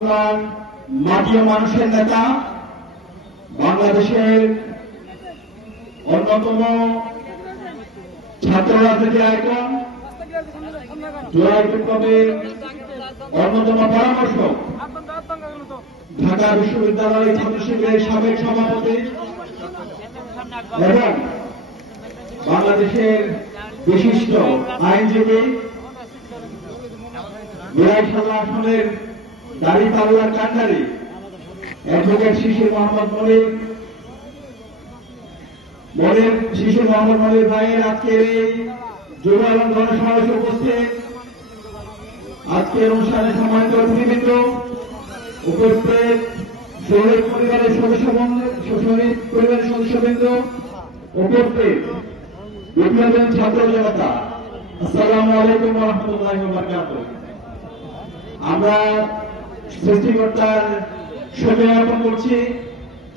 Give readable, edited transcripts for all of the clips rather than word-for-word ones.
মাটি ও মানুষের নেতা, বাংলাদেশের অন্যতম ছাত্র রাজনীতির আইকন, জুলাই বিপ্লবের অন্যতম পরামর্শক, ঢাকা বিশ্ববিদ্যালয়ের ছাত্র শিবিরের সাবেক সভাপতি এবং বাংলাদেশের বিশিষ্ট আইনজীবী, বিলাইশালা আসনের দাঁড়িপাল্লার কান্ডারি অ্যাডভোকেট শিশির মোহাম্মদ মনির ভাইয়ের আজকের এই যুব এবং গণসমাবেশে উপস্থিত, আজকের অনুষ্ঠানে সম্মানিত অতিথিবৃন্দ, উপস্থিত শহীদ পরিবারের সদস্যবৃন্দ, উপস্থিত বিপ্লবী ছাত্র জনতা, আসসালামু আলাইকুম ওয়া রাহমাতুল্লাহি ওয়া বারাকাতুহু। আমরা সৃষ্টিকর্তার শুকরিয়া জ্ঞাপন করছি,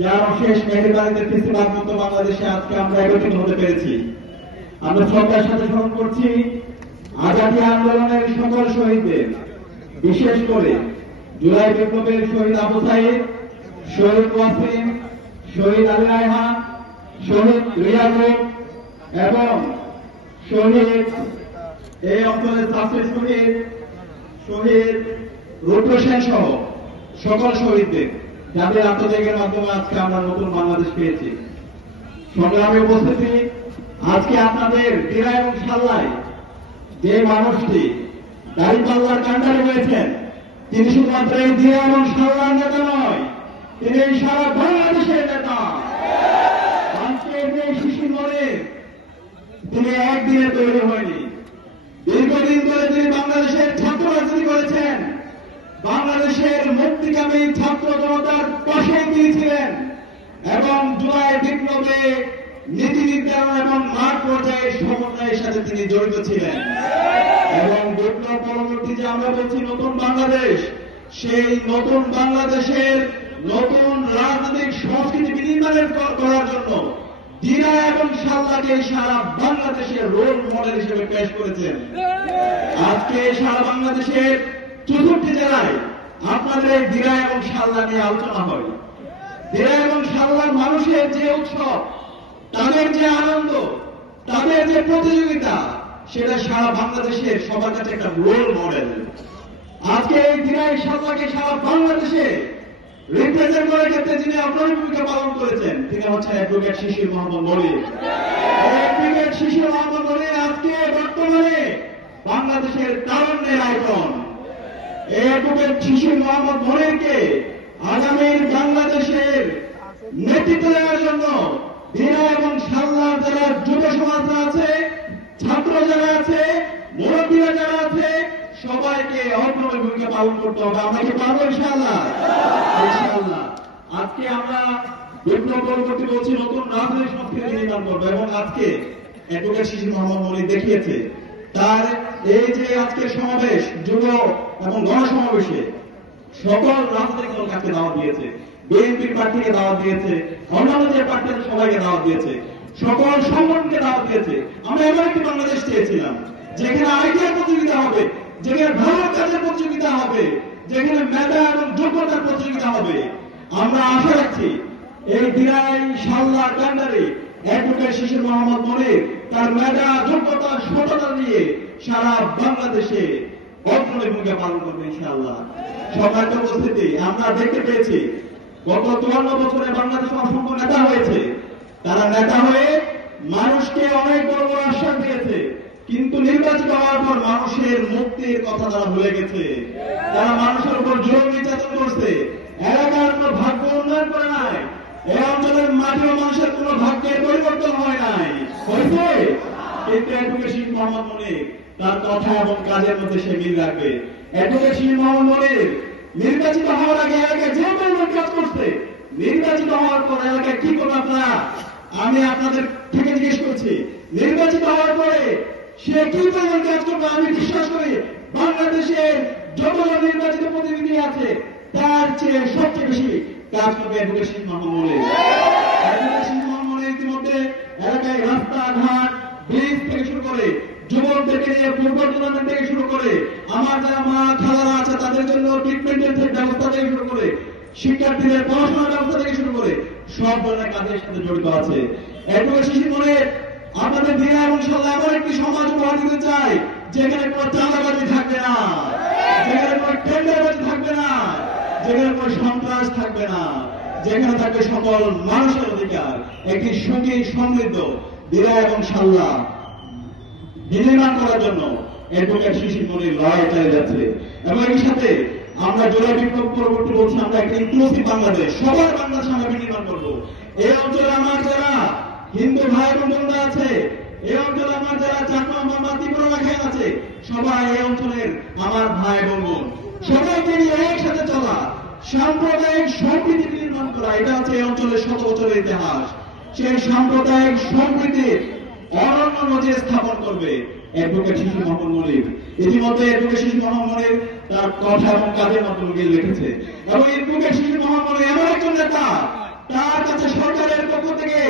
যার অশেষ মেহেরবানিতে ফেসিবাদ মুক্ত বাংলাদেশে আজকে আমরা একত্রিত হতে পেরেছি। আমরা শ্রদ্ধার সাথে স্মরণ করছি আজাদী আন্দোলনের সকল শহীদদের, বিশেষ করে জুলাই বিপ্লবের শহীদ আবু সাইদ, শহীদ ওয়াসিম, শহীদ আলী রায়হান, শহীদ রিয়াজুল এবং শহীদ এই অঞ্চলের ছাত্রের শহীদ রুদ্র সেন সহ সকল শহীদদের, যাদের আত্মত্যাগের মাধ্যমে আজকে আমরা নতুন বাংলাদেশ পেয়েছি। সংগ্রামে উপস্থিতি, আজকে আপনাদের দিরা এবং সাল্লায় যে মানুষটি দাঁড়িপাল্লার কান্ডারি হয়েছেন, তিনি শুধুমাত্র এই দিরা এবং সাল্লার নেতা নয়, তিনি সারা বাংলাদেশের নেতা। আজকে যে শিশির মনির, তিনি একদিনে তৈরি হয়নি, দীর্ঘদিন ধরে তিনি বাংলাদেশের ছাত্র রাজনীতি করেছেন, বাংলাদেশের মুক্তিকামী ছাত্র জনতার পাশে তিনি ছিলেন এবং জুলাই বিপ্লবে নীতি নির্ধারণ এবং মাঠ পর্যায়ে সমন্বয়ের সাথে তিনি জড়িত ছিলেন এবং বিপ্লব পরবর্তী যে আমরা বলছি নতুন বাংলাদেশ, সেই নতুন বাংলাদেশের নতুন রাজনৈতিক সংস্কৃতি বিনির্মাণের করার জন্য দিরা এবং সাল্লাকে সারা বাংলাদেশের রোল মডেল হিসেবে পেশ করেছেন। আজকে সারা বাংলাদেশের 64টি জেলায় আপনাদের এই দিরা এবং সাল্লা নিয়ে আলোচনা হয়। দিরা এবং সাল্লার মানুষের যে উৎসব, তাদের যে আনন্দ, তাদের যে প্রতিযোগিতা, সেটা সারা বাংলাদেশের সবার কাছে একটা রোল মডেল। আজকে এই দিরা সাল্লাকে সারা বাংলাদেশে রিপ্রেজেন্ট করার ক্ষেত্রে যিনি অগ্রণী ভূমিকা পালন করেছেন, তিনি হচ্ছেন অ্যাডভোকেট শিশির মোহাম্মদ মনির। অ্যাডভোকেট শিশির মোহাম্মদ মনির আজকে বর্তমানে বাংলাদেশের তারুণ্যের আইকন। অ্যাডভোকেট শিশির মোহাম্মদ মনিরকে আগামী বাংলাদেশের নেতৃত্ব দেওয়ার জন্য দিরা এবং সাল্লার যারা যুব সমাজরা আছে, ছাত্র যারা আছে, মুরব্বীরা যারা আছে, সবাইকে অগ্রণী ভূমিকা পালন করতে হবে। আমরা কি পারবো ইনশাআল্লাহ? ইনশাআল্লাহ। আজকে আমরা বিপ্লব পরবর্তী বলছি নতুন রাজনৈতিক সংস্কৃতি নির্মাণ করবো এবং আজকে অ্যাডভোকেট শিশির মোহাম্মদ মনির দেখিয়েছে তার এই যে আজকের সমাবেশ, যুব এবং গণসমাবেশে সকল রাজনৈতিক দলকে দাওয়াত দিয়েছে, বিএনপির প্রার্থীকে দাওয়াত দিয়েছে, অন্যান্য যে প্রার্থী সবাইকে দাওয়াত দিয়েছে, সকল সংগঠনকে দাওয়াত দিয়েছে। আমরা এমন একটি বাংলাদেশ চেয়েছিলাম যেখানে আইডিয়ার প্রতিযোগিতা হবে, যেখানে ভালো কাজের প্রতিযোগিতা হবে, যেখানে মেধা এবং যোগ্যতার প্রতিযোগিতা হবে। আমরা আশা রাখছি এই দিরাই সাল্লার কান্ডারি অ্যাডভোকেট শিশির মোহাম্মদ মনির তার মেধা, যোগ্যতা, সততা নিয়ে সারা বাংলাদেশে অগ্রণী ভূমিকা পালন করবে ইনশাআল্লাহ। সম্মানিত উপস্থিতি, আমরা দেখতে পেয়েছি গত 54 বছরে বাংলাদেশে অসংখ্য নেতা হয়েছে। তারা নেতা হয়ে মানুষকে অনেক বড় বড় আশ্বাস দিয়েছে, কিন্তু নির্বাচিত হওয়ার পর মানুষের মুক্তির কথা তারা ভুলে গেছে। তারা মানুষের উপর জোর নির্যাতন করছে, এলাকার কোন ভাগ্য উন্নয়ন করে নাই, এই অঞ্চলের মাটি ও মানুষের কোন ভাগ্যের পরিবর্তন হয় নাই, হয়েছে। কিন্তু অ্যাডভোকেট শিশির মোহাম্মদ মনির তার কথা এবং কাজের মধ্যে সে মিল রাখবে। অ্যাডভোকেট শিশির মোহাম্মদ মনির নির্বাচিত হওয়ার আগে এলাকায় যে পরিমাণ কাজ করছে, নির্বাচিত হওয়ার পর এলাকায় কি করবে আপনারা, আমি আপনাদের থেকে জিজ্ঞেস করছি, নির্বাচিত হওয়ার পরে সে কি পরিমাণ কাজ করবে? আমি বিশ্বাস করি বাংলাদেশের যত নির্বাচিত প্রতিনিধি আছে তার চেয়ে সবচেয়ে বেশি কাজ করবে অ্যাডভোকেট শিশির মোহাম্মদ মনির। অ্যাডভোকেট শিশির মোহাম্মদ মনির ইতিমধ্যে এলাকায় রাস্তাঘাট, ব্রিজ থেকে শুরু করে যুবকদেরকে নিয়ে পূর্ব টুর্নামেন্ট থেকে শুরু করে আমার যারা মা খালারা আছে তাদের জন্য ট্রিটমেন্টের ব্যবস্থা শিক্ষার্থীদের পড়াশোনার ব্যবস্থা থেকে শুরু করে সব ধরনের কাজের সাথে জড়িত আছে। অ্যাডভোকেট শিশির মনে আপনাদের দিনে এবং সাল্লাহ এমন একটি সমাজ উপহার দিতে চাই যেখানে কোনো চাঁদাবাজি থাকবে না, যেখানে কোনো টেন্ডারবাজি থাকবে না, যেখানে কোনো সন্ত্রাস থাকবে না, যেখানে থাকবে সকল মানুষের অধিকার, একটি সুখী সমৃদ্ধ দিনে এবং সাল্লাহ বিনির্মাণ করার জন্য অ্যাডভোকেট শিশির মনির লড়াই চালিয়ে যাচ্ছে। এবং এর সাথে আমরা জোড়া বিপ্লব পরবর্তী বলছি আমরা একটা ইনক্লুসিভ বাংলাদেশ, সবার বাংলাদেশ আমরা বিনির্মাণ করবো। এই অঞ্চলে আমার যারা হিন্দু ভাই এবং বোনরা আছে, এই অঞ্চলে আমার যারা চাকমা মামা ত্রিপুরা খেয়াল আছে, সবাই এই অঞ্চলের আমার ভাই এবং বোন, সবাইকে নিয়ে একসাথে চলা, সাম্প্রদায়িক সম্প্রীতি নির্মাণ করা, এটা হচ্ছে এই অঞ্চলের শত বছরের ইতিহাস। সেই সাম্প্রদায়িক সম্প্রীতির অনন্য নজির স্থাপন করবে অ্যাডভোকেট শিশির মোহাম্মদ মনির। ইতিমধ্যে অ্যাডভোকেট শিশির মোহাম্মদ মনির তার কথা এবং কাজের মাধ্যমে লিখেছে। এবং অ্যাডভোকেট শিশির মোহাম্মদ মনির এমন একজন নেতা, তার কাছে সরকারের পক্ষ থেকে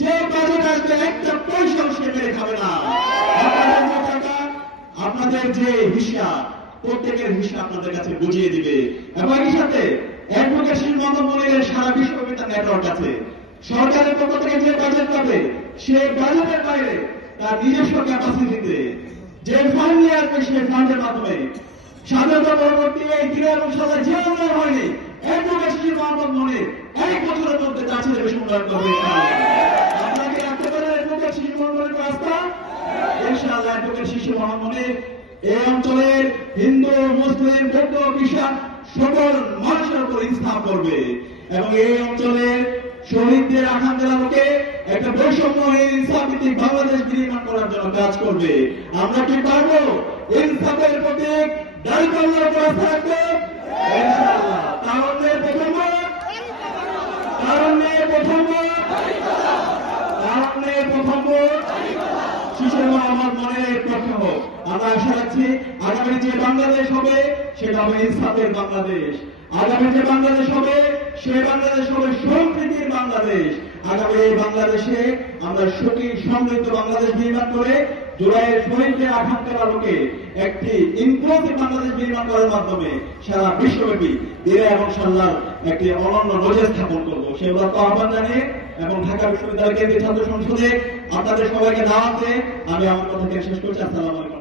যে বাজেট আসবে একটা পয়সাও সে মেরে খাবে না। আপনাদের যে হিসাব, প্রত্যেকের হিসাব আপনাদের কাছে বুঝিয়ে দিবে। এবং এর সাথে অ্যাডভোকেট শিশির মোহাম্মদ মনিরের সারা বিশ্বব্যাপী তার নেটওয়ার্ক আছে। সরকারের পক্ষ থেকে যে বাজেট পাবে সে বাজেটের বাইরে তার নিজস্ব ক্যাপাসিটিতে যে ফান্ড নিয়ে আসবে সেই ফান্ডের মাধ্যমে স্বাধীনতা পরবর্তী এই দিনে এবং সালে যে উন্নয়ন হয়নি অ্যাডভোকেট শিশির মোহাম্মদ মনির এক বছরের মধ্যে কাছে বেশি উন্নয়ন করবে। আপনাকে রাখতে পারেন অ্যাডভোকেট শিশির মোহাম্মদ মনির রাস্তা ইনশাআল্লাহ। অ্যাডভোকেট শিশির মোহাম্মদ মনির এই অঞ্চলের হিন্দু মুসলিম বৌদ্ধ খ্রিস্টান সকল মানুষের উপর ইনসাফ করবে এবং এই অঞ্চলের শহীদদের আকাঙ্ক্ষা লোকে একটা বৈষম্যহীন ইনসাফ ভিত্তিক বাংলাদেশ নির্মাণ করার জন্য কাজ করবে। আমরা কি পারবো ইনসাফের প্রতীক দাঁড়িপাল্লার উপর আস্থা রাখবো ইনশাআল্লাহ। তারুণ্যের প্রথম ভোট, তারুণ্যের প্রথম ভোট, তারুণ্যের প্রথম ভোট শিশির মোহাম্মদ মনিরের পক্ষে হোক। আমরা আশা রাখছি আগামী যে বাংলাদেশ হবে সেটা হবে ইনসাফের বাংলাদেশ। আগামী যে বাংলাদেশ হবে সেই বাংলাদেশ হবে সম্প্রীতির বাংলাদেশ। আগামী এই বাংলাদেশে আমরা সুখী সমৃদ্ধ বাংলাদেশ নির্মাণ করে জুলাইয়ের শহীদদের আকাঙ্ক্ষার আলোকে একটি ইনক্লুসিভ বাংলাদেশ নির্মাণ করার মাধ্যমে সারা বিশ্বব্যাপী দিনে এবং সাল্লাহ একটি অনন্য নজির স্থাপন করবো সেগুলো আহ্বান জানিয়ে এবং ঢাকা বিশ্ববিদ্যালয় কেন্দ্রীয় ছাত্র সংসদে আপনাদের সবাইকে দাওয়াত দিয়ে আমি আমার কথাকে শেষ করছি। আসসালামু আলাইকুম।